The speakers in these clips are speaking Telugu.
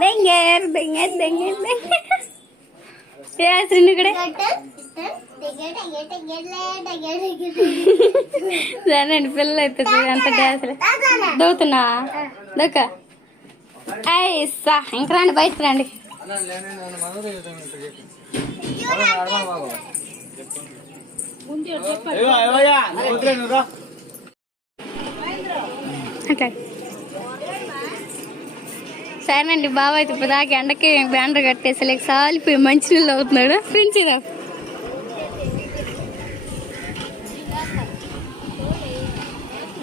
బెంగేర్ బెంగేర్ బెంగేర్ బెంగేర్ ఏ శ్రీను ఇక్కడ సరేనండి పిల్లలు అయితే అంత ఎంత డ్యాన్సులు దూతున్నా దూక ఐసా ఇంక రండి బయటకు రండి సరే అండి బాబా అయితే ఇప్పుడు దాకా ఎండకి బ్యానర్ కట్టేసి లేక సాలిపోయి మంచినీళ్ళు అవుతున్నాడు ఫ్రెండ్స్ ఇదా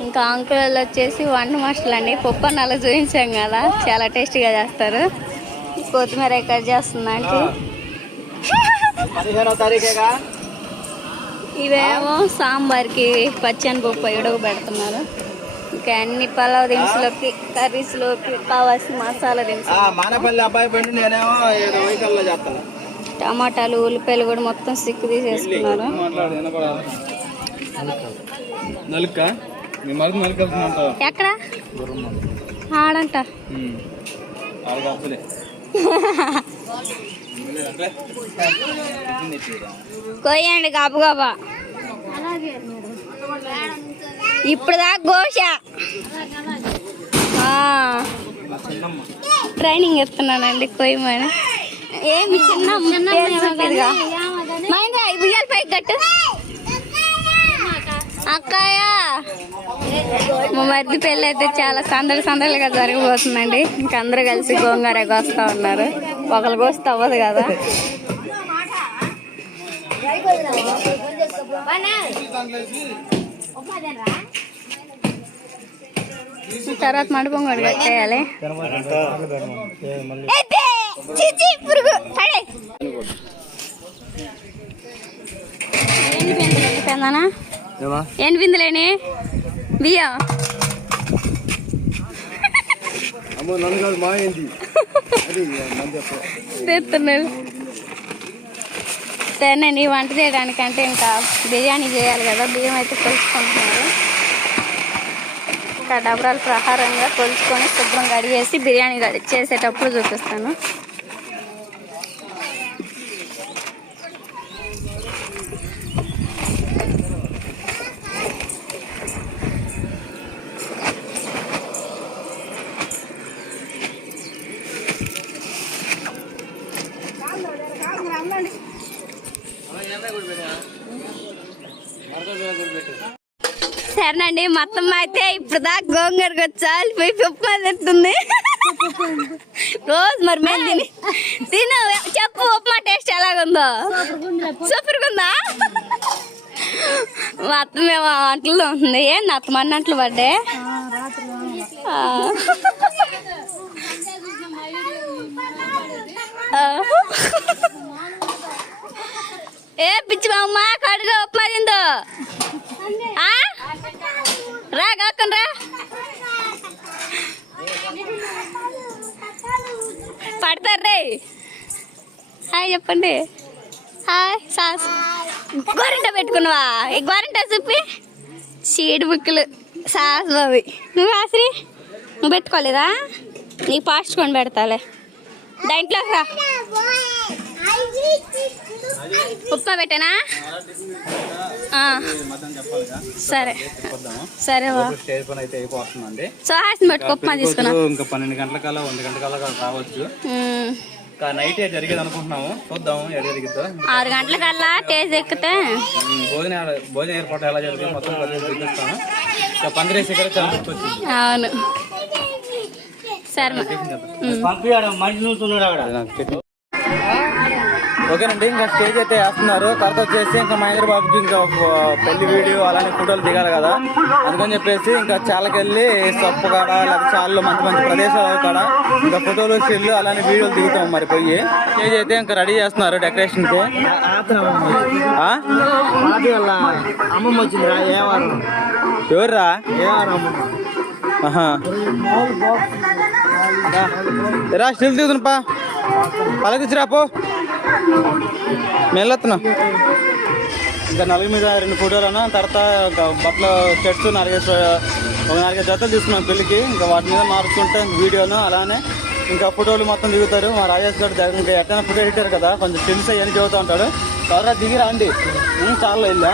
ఇంకా అంకుల్ వచ్చేసి వంట మాస్టర్లు అండి. పప్పు అన్న చూపించాం కదా చాలా టేస్టీగా చేస్తారు. కొత్తిమీర కట్ చేస్తుంది అంటే ఇవేమో సాంబార్కి పచ్చని పప్పు ఎడవ పెడుతున్నారు ఇంకా అన్ని పలావ్ దినుసులోకి కర్రీస్లోకి కావాల్సిన మసాలా దినుసులు టమాటాలు ఉల్లిపాయలు కూడా మొత్తం సిక్కు తీసేసుకున్నారు ఎక్కడ ఆడంట కొయ్యండి గబ గబా ఇప్పుడు దాకా గోష ట్రైనింగ్ ఇస్తున్నానండి కొయ్యమని ఏమి చిన్న. మహేంద్ర ఈ భుజాల పైకి కట్టు. అక్కయ్య! మా మధ్య పెళ్ళి అయితే చాలా సందడి సందడిగా జరగబోతుందండి. ఇంకా అందరూ కలిసి గోంగూర కోస్తా ఉన్నారు. ఒకరు కోస్తే అవ్వదు కదా. తర్వాత మండపం కూడా కట్టేయాలి. పురుగు! ఎన్ని బిందెలేని బియ్యం తెస్తున్నాడు సరేనండి ఈ వంట చేయడానికంటే ఇంకా బిర్యానీ చేయాలి కదా బియ్యం అయితే కొలుచుకుంటున్నారు. ఇంకా డబరాల ప్రహారంగా కొలుచుకొని శుభ్రం కడిగేసి బిర్యానీ చేసేటప్పుడు చూపిస్తాను. చూడండి మొత్తం అయితే ఇప్పుడు దాకా గోంగూరకు వచ్చాలి పోయి ఉప్మా తింటుంది. రోజు మరి మేము తిని తిను చెప్పు ఉప్మా టేస్ట్ ఎలాగుందో? సూపర్గా ఉందా మా అత్త మేము వంటలు ఉంటుంది ఏంది అత్త మన అంట్లు పడ్డే ఏ పిచ్చి మామ కడుగా ఉప్మా తిందో. ఆ? రా కాకన్ పడతారు రే. హాయ్ చెప్పండి. హాయ్ సాస్. గోరింట పెట్టుకున్నావా? ఈ గోరింట చూపి. చీడు బుక్కులు సాస్ బాబు. నువ్వు ఆశ్రీ. నువ్వు పెట్టుకోలేదా? నీకు పాస్ట్ కొని పెడతాలే. దాంట్లో రా. ఉప్మా పెట్టానా? ఆ, మధ్యాహ్నం చెప్పాలిగా సరే. సరే వా. స్టేజ్ పని అయితే అయిపోతుందండి సుహాసిని పట్టుకు ఉప్మా తీసుకున్నా. ఇంకా పన్నెండు ఒంటి రావచ్చు. ఉమ్, ఇంకా నైట్ జరిగేది అనుకుంటున్నాము. జరిగిద్దో. ఆరు గంటలకల్లా టేజ్ ఎక్కితే? ఉమ్, భోజన భోజన ఏర్పాటు ఎలా జరుగుతుంది మొత్తం చూపిస్తాను. పందిరేసి ఇక్కడ అవును. సరే మా. ఉమ్. అది నాకు చెప్పు. ఓకేనండి ఇంకా స్టేజ్ అయితే వేస్తున్నారు. తర్వాత వచ్చేసి ఇంకా మహేంద్ర బాబుకి ఇంకా పెళ్ళి వీడియో అలానే ఫోటోలు దిగాలి కదా. అందుకని చెప్పేసి ఇంకా చాలకెళ్ళి సొప్పు కాడ లేదా చాలా మంచి మంచి ప్రదేశాలు కాడ ఇంకా ఫోటోలు స్టిల్ అలానే వీడియోలు దిగుతాం మరి పోయి. స్టేజ్ అయితే ఇంకా రెడీ చేస్తున్నారు డెకరేషన్కి ఆ? ఎవర్రా? రా స్టిల్ దిగుతున్నా పా పో. మెల్లెత్తున్నా ఇంకా నలుగు మీద రెండు ఫోటోలు తర్వాత ఇంకా బట్టలు షర్ట్స్ నాలుగైదు ఒక నాలుగైదు జతలు తీసుకున్నాం పెళ్ళికి. ఇంకా వాటి మీద మార్చుకుంటే వీడియోను అలానే ఇంకా ఫోటోలు మొత్తం దిగుతారు. మా రాజేష్ గారు ఇంకా ఎట్టైనా ఫోటో ఎడిటారు కదా కొంచెం ఫ్రెండ్స్ అవన్నీ చదువుతూ ఉంటాడు. త్వరగా దిగి రండి. చాలా వెళ్ళా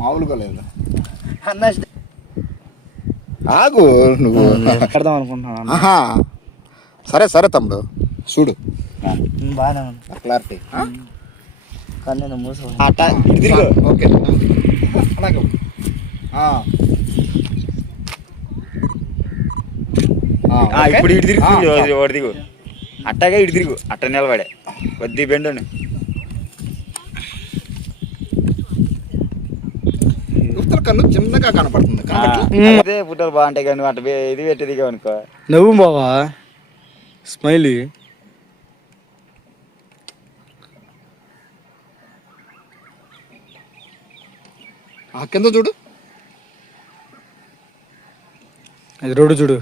మామూలుగా లేదు. ఆగు నువ్వు. పెడదాం అనుకుంటున్నాను సరే సరే తమ్ముడు. చూడు. ఉంది క్లారిటీ కానీ నేను మూసు తిరుగు. ఓకే. అలాగే. ఇప్పుడు ఇటు తిరుగు అట్టగా ఇటు తిరుగు. అట్ట నిలబడే. వద్ది బెండు కన్ను చిన్నగా కనపడుతుంది. కాబట్టి అదే పుట్టలు బాగుంటాయి కానీ అట్ట వే- ఇది పెట్టి దిగావు అనుకో. నవ్వు బావా? స్మైలీ. ఆ కింద చూడు. అది రోడ్డు చూడు.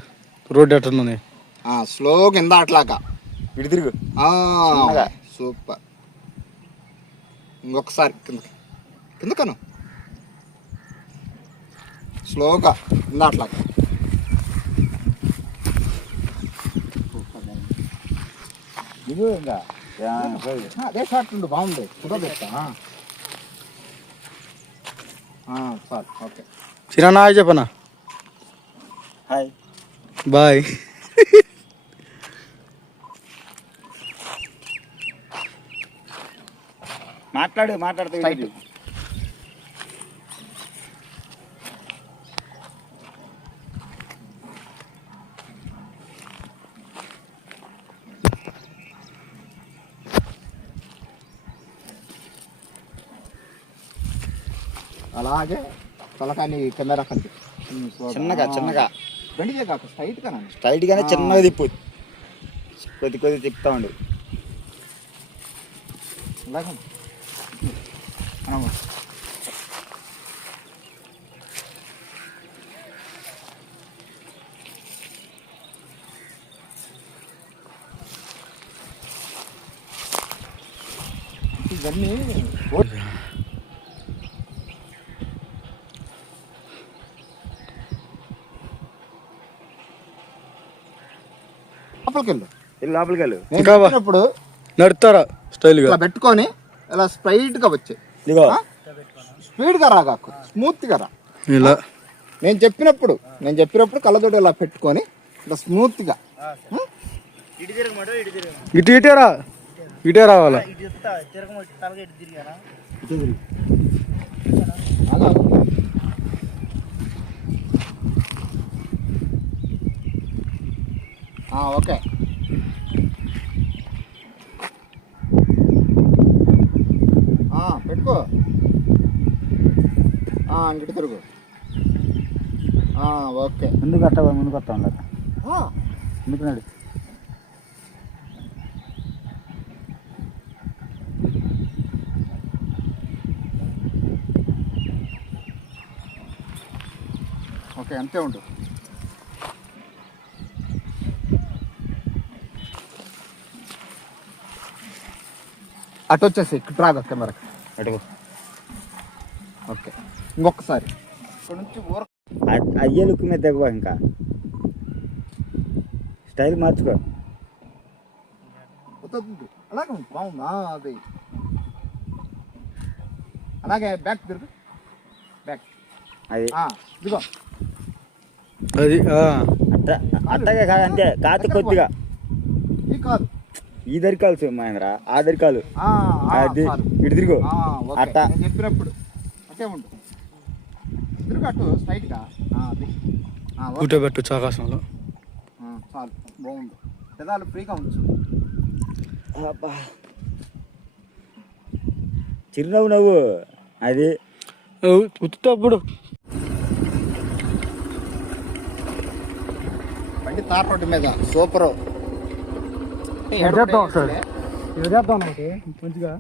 రోడ్డు ఎట్టున్నది ఆ స్లో కింద అట్లాగా. ఇటు తిరుగు. సూపర్. ఇంకొకసారి కింద కింద కను. స్లోగా కింద అట్లాగా దిగు ఇంకా అదే షార్ట్ ఉండు బాగుంది. ఫోటో తెస్తా సార్ ఓకే. చిన్న చెప్పనా? హాయ్. బాయ్. మాట్లాడు మాట్లాడుతూ అలాగే తలకాని కింద రకండి చిన్నగా చిన్నగా కాక స్ట్రైట్గా నాన్న. స్ట్రైట్ గానే ఆ. చిన్నగా తిప్పు కొద్ది కొద్ది తిప్పుతా ఉండు. ఇవన్నీ లోపలికి వెళ్ళు వెళ్ళి లోపలికి వెళ్ళు నేను ఇంకా. చెప్పినప్పుడు నడుతారా స్టైల్గా? ఇట్లా పెట్టుకొని ఇలా స్ట్రైట్గా వచ్చాయి ఇదిగో. స్పీడ్గా రాగాకు స్మూత్గా రా. ఇలా. నేను చెప్పినప్పుడు నేను చెప్పినప్పుడు కళ్ళతోటి ఇలా పెట్టుకొని ఇట్లా స్మూత్గా ఉం? ఇటు ఇటేరా ఇటే రావాలా? ఆగు, ఆగు. ఆ, ఓకే. పెట్టుకో. ఆ, ఇంగిటి తిరుగు. ఓకే. ముందుకు వస్తా ముందుకు వస్తా ఉండదు ఆ, ముందుకు నడు. ఓకే అంతే ఉండు. అటు వచ్చేసి రాగా కెమెరాకి అటుకో ఓకే. ఇంకొకసారి. ఇక్కడ నుంచి ఊర అయ్యే లుక్ మీద తెగవా ఇంకా? స్టైల్ మార్చుకో. అలాగే. బాగుందా. అది. అలాగే బ్యాక్ తిరుగు. బ్యాక్ అది. ఆ, ఇదిగో. అది అట్ట అట్టగా కాదు అంతే. కాదు కొద్దిగా. ఈ కాదు. ఈ దరికాలు మహేంద్ర ఆ దరికాలు. అది. ఇటు తిరుగు. ఆ, ఓకే. అట్ట చెప్పినప్పుడు. అట్టే ఉండు. తిరుగు అటు స్ట్రైట్గా ఆ, అది. ఆ, ఓకే. కూర్చోబెట్టచ్చు ఆకాశంలో చాలు. బాగుంది పెదాలు ఫ్రీగా ఉంచు. అబ్బా. చిరునవ్వు నవ్వు. అది. ఉత్తప్పుడు బండి తార్ రోడ్డు మీద. సూపర్. చేద్దాం ఒకసారి. ఇది చేద్దాం మనకి మంచిగా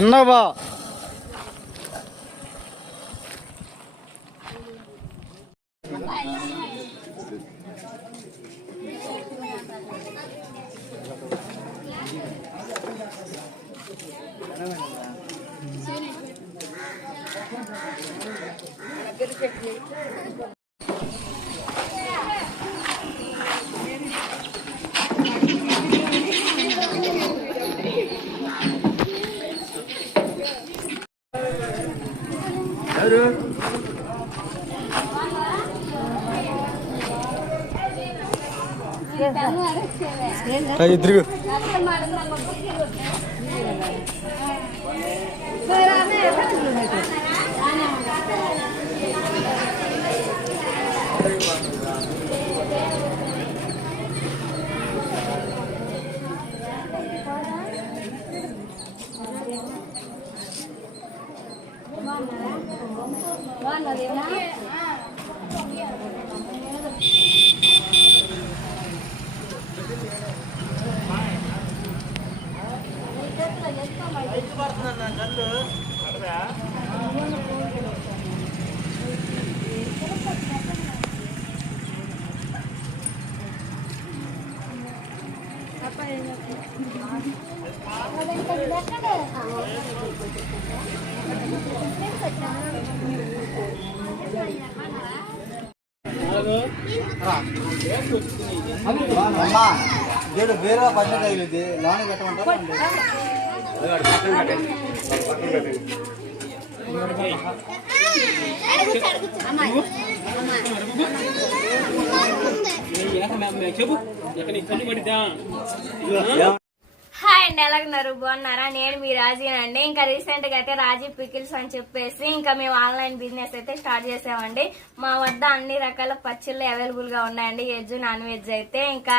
చిన్నవా Calle చిన్నబా తిరుగు వేరే పని తగిలింది లోన్ పెట్టమంటారా హాయ్ అండి ఎలాగున్నారు? బాగున్నారా? నేను మీ రాజీనండి ఇంకా రీసెంట్గా అయితే రాజీ పికిల్స్ అని చెప్పేసి ఇంకా మేము ఆన్లైన్ బిజినెస్ అయితే స్టార్ట్ చేసామండి. మా వద్ద అన్ని రకాల పచ్చళ్ళు అవైలబుల్గా ఉన్నాయండి. వెజ్ నాన్ వెజ్ అయితే ఇంకా